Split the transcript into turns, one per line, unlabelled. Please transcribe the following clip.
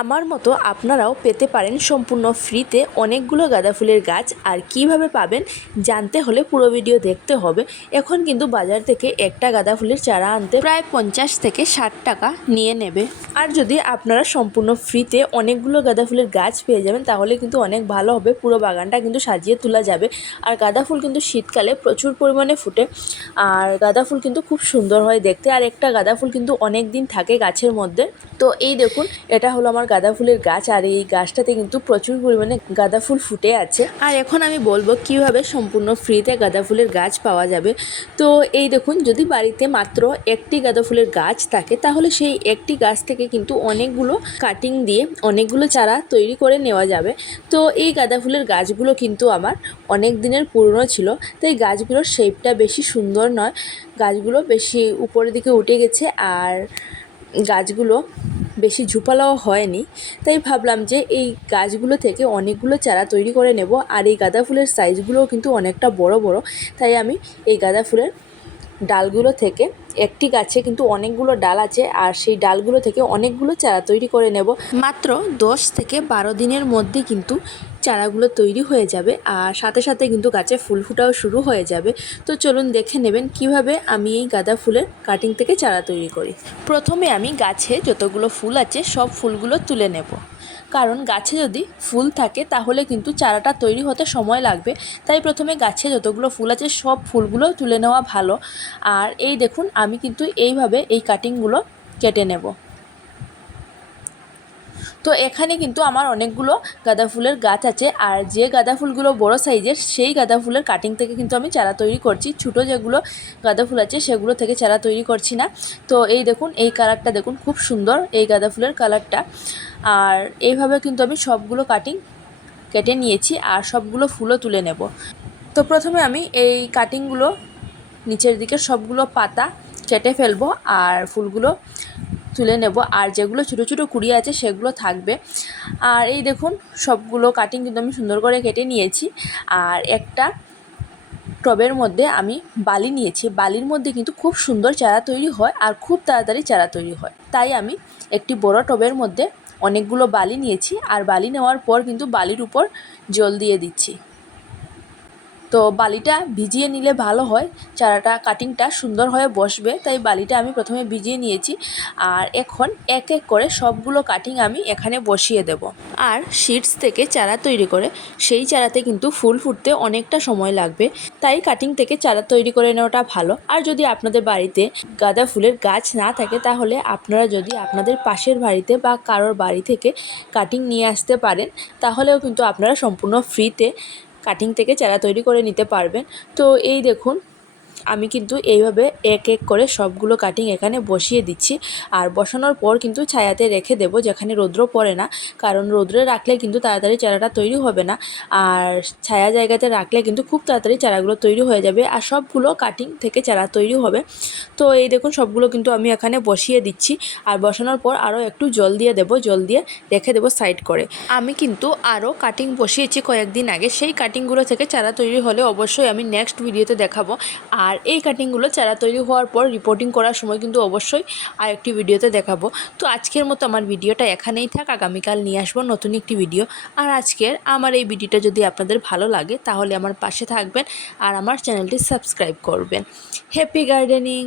আমার মতো আপনারাও পেতে পারেন সম্পূর্ণ ফ্রিতে অনেকগুলো গাঁদা ফুলের গাছ আর কীভাবে পাবেন জানতে হলে পুরো ভিডিও দেখতে হবে। এখন কিন্তু বাজার থেকে একটা গাঁদা ফুলের চারা আনতে প্রায় পঞ্চাশ থেকে ষাট টাকা নিয়ে নেবে। আর যদি আপনারা সম্পূর্ণ ফ্রিতে অনেকগুলো গাঁদা ফুলের গাছ পেয়ে যাবেন, তাহলে কিন্তু অনেক ভালো হবে। পুরো বাগানটা কিন্তু সাজিয়ে তোলা যাবে। আর গাঁদা ফুল কিন্তু শীতকালে প্রচুর পরিমাণে ফুটে। আর গাঁদা ফুল কিন্তু খুব সুন্দর হয় দেখতে। আর একটা গাঁদা ফুল কিন্তু অনেক দিন থাকে গাছের মধ্যে। তো এই দেখুন, এটা হলো আমার গাঁদা ফুলের গাছ আর এই গাছটাতে কিন্তু প্রচুর পরিমাণে গাঁদা ফুল ফুটে আছে। আর এখন আমি বলব কীভাবে সম্পূর্ণ ফ্রিতে গাঁদা ফুলের গাছ পাওয়া যাবে। তো এই দেখুন, যদি বাড়িতে মাত্র একটি গাঁদা ফুলের গাছ থাকে, তাহলে সেই একটি গাছ থেকে কিন্তু অনেকগুলো কাটিং দিয়ে অনেকগুলো চারা তৈরি করে নেওয়া যাবে। তো এই গাঁদা ফুলের গাছগুলো কিন্তু আমার অনেক দিনের পুরনো ছিল তো এই গাছগুলোর শেপটা বেশি সুন্দর নয়। গাছগুলো বেশি উপরের দিকে উঠে গেছে, আর গাছগুলো বেশি ঝুপালাও হয়নি। তাই ভাবলাম যে এই গাছগুলো থেকে অনেকগুলো চারা তৈরি করে নেব। আর এই গাঁদা ফুলের সাইজগুলোও কিন্তু অনেকটা বড় বড়। তাই আমি এই গাঁদা ফুলের ডালগুলো থেকে, একটি গাছে কিন্তু অনেকগুলো ডাল আছে আর সেই ডালগুলো থেকে অনেকগুলো চারা তৈরি করে নেব। মাত্র দশ থেকে বারো দিনের মধ্যে কিন্তু চারাগুলো তৈরি হয়ে যাবে আর সাথে সাথে কিন্তু গাছে ফুল ফুটাও শুরু হয়ে যাবে। তো চলুন দেখে নেবেন কীভাবে আমি এই গাঁদা ফুলের কাটিং থেকে চারা তৈরি করি। প্রথমে আমি গাছে যতগুলো ফুল আছে সব ফুলগুলো তুলে নেব। কারণ গাছে যদি ফুল থাকে তাহলে কিন্তু চারাটা তৈরি হতে সময় লাগবে। তাই প্রথমে গাছে যতগুলো ফুল আছে সব ফুলগুলো তুলে নেওয়া ভালো। আর এই দেখুন, আমি কিন্তু এইভাবে এই কাটিংগুলো কেটে নেব। তো এখানে কিন্তু আমার অনেকগুলো গাঁদা ফুলের গাছ আছে। আর যে গাঁদা ফুলগুলো বড় সাইজের, সেই গাঁদা ফুলের কাটিং থেকে কিন্তু আমি চারা তৈরি করছি। ছোটো যেগুলো গাঁদা ফুল আছে, সেগুলো থেকে চারা তৈরি করছি না। তো এই দেখুন, এই কালারটা দেখুন, খুব সুন্দর এই গাঁদা ফুলের কালারটা আর এইভাবে কিন্তু আমি সবগুলো কাটিং কেটে নিয়েছি আর সবগুলো ফুলও তুলে নেব। তো প্রথমে আমি এই কাটিংগুলো নিচের দিকে সবগুলো পাতা কেটে ফেলব আর ফুলগুলো তুলে নেব। আর যেগুলো ছোটো ছোটো কুড়ি আছে সেগুলো থাকবে। আর এই দেখুন, সবগুলো কাটিং কিন্তু আমি সুন্দর করে কেটে নিয়েছি। আর একটা টবের মধ্যে আমি বালি নিয়েছি। বালির মধ্যে কিন্তু খুব সুন্দর চারা তৈরি হয় আর খুব তাড়াতাড়ি চারা তৈরি হয়। তাই আমি একটি বড় টবের মধ্যে অনেকগুলো বালি নিয়েছি। আর বালি নেওয়ার পর কিন্তু বালির উপর জল দিয়ে দিচ্ছি। তো বালিটা ভিজিয়ে নিলে ভালো হয়। চারাটা কাটিংটা সুন্দর হয়ে বসবে, তাই বালিটা আমি প্রথমে ভিজিয়ে নিয়েছি। আর এখন এক এক করে সবগুলো কাটিং আমি এখানে বসিয়ে দেব। আর শিটস থেকে চারা তৈরি করে, সেই চারাতে কিন্তু ফুল ফুটতে অনেকটা সময় লাগবে। তাই কাটিং থেকে চারা তৈরি করে নেওয়াটা ভালো। আর যদি আপনাদের বাড়িতে গাঁদা ফুলের গাছ না থাকে, তাহলে আপনারা যদি আপনাদের পাশের বাড়িতে বা কারোর বাড়ি থেকে কাটিং নিয়ে আসতে পারেন, তাহলেও কিন্তু আপনারা সম্পূর্ণ ফ্রিতে কাটিং থেকে চারা তৈরি করে নিতে পারবেন। তো এই দেখুন আমি কিন্তু এইভাবে এক এক করে সবগুলো কাটিং এখানে বসিয়ে দিচ্ছি। আর বসানোর পর কিন্তু ছায়াতে রেখে দেবো, যেখানে রৌদ্র পড়ে না। কারণ রৌদ্রে রাখলে কিন্তু তাড়াতাড়ি চারাটা তৈরি হবে না। আর ছায়া জায়গাতে রাখলে কিন্তু খুব তাড়াতাড়ি চারাগুলো তৈরি হয়ে যাবে। আর সবগুলো কাটিং থেকে চারা তৈরি হবে। তো এই দেখুন, সবগুলো কিন্তু আমি এখানে বসিয়ে দিচ্ছি। আর বসানোর পর আরও একটু জল দিয়ে দেবো, জল দিয়ে রেখে দেবো সাইড করে। আমি কিন্তু আরও কাটিং বসিয়েছি কয়েকদিন আগে। সেই কাটিংগুলো থেকে চারা তৈরি হলে অবশ্যই আমি নেক্সট ভিডিওতে দেখাবো। আর এই কাটিংগুলো চারা তৈরি হওয়ার পর রিপোর্টিং করার সময় কিন্তু অবশ্যই আর একটি ভিডিওতে দেখাবো। তো আজকের মতো আমার ভিডিওটা এখানেই থাক, আগামীকাল নিয়ে আসব নতুন একটি ভিডিও আর আজকের আমার এই ভিডিওটা যদি আপনাদের ভালো লাগে, তাহলে আমার পাশে থাকবেন আর আমার চ্যানেলটি সাবস্ক্রাইব করবেন। Happy gardening